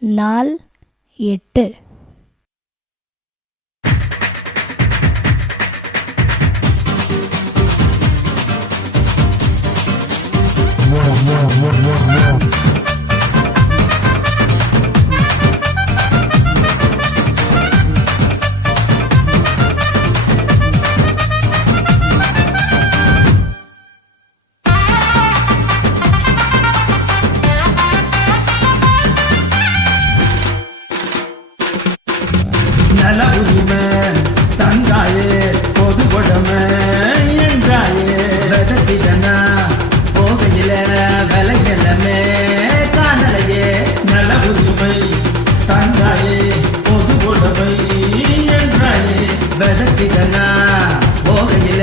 நாள் எட்டு. நல விதைச்சிட்டனா போகையில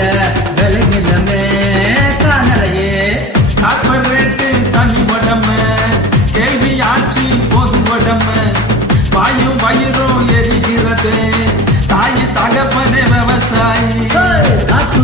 விலை நிலமே காணலையே. கார்பரேட்டு தண்ணி உடம்பு கேள்வி ஆட்சி பொது உடம்பு. வாயும் வயிறும் எரிகிறது. தாய் தகப்பனே விவசாயி. காப்பு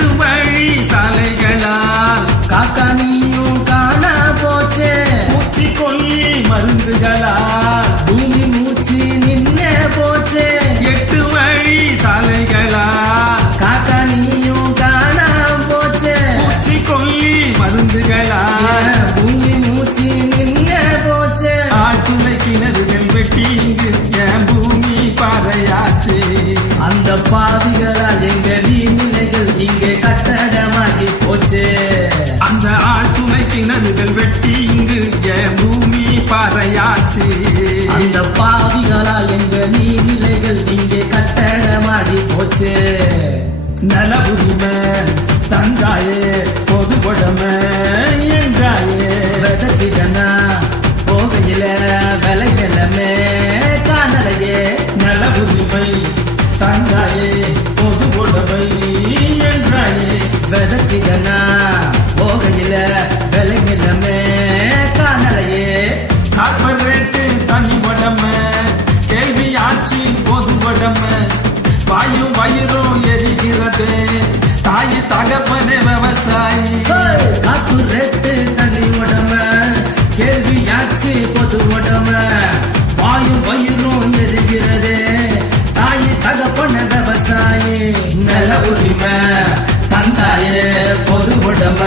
எட்டு வழி சாலைகளால் காக்கா நீயும் காண போச்சே. மூச்சு கொல்லி மருந்துகளால் பூமி மூச்சு நின்னே போச்சே. எட்டு வழி சாலைகளால் காக்கா நீயும் காண போச்சே. மூச்சு கொல்லி மருந்துகளால் பூமி மூச்சு நின்னே போச்சே. ஆழ்துளை கிணறுகள் வெட்டி இங்கு என் பூமி பாறையாச்சு. அந்த பாவிகளால் எங்க கிணறுகள் வெட்டி இங்கு என் பூமி பாறையாச்சு. அந்த பாவிகளால் எங்க நீர்நிலைகள் இங்கே கட்டடமாகி போச்சே. நல உரிமை தந்தாயே பொது உடமை என்றாயே. விதைச்சிட்டனா போகையில விலை நிலமே காணலையே. நல உரிமை தந்தாயே பொது உடமை என்றாயே. விதைச்சிட்டனா வாயும் வயிறும் எரிகிறது. தாய் தகப்பனே விவசாயி. காப்பு ரெட்டு தண்ணி உடம கேள்வியாச்சு பொது உடம வாயு வயிறும் எரிகிறதே. தாய் தகப்பன விவசாயி. நல உரிமை தந்தாயே பொது உடம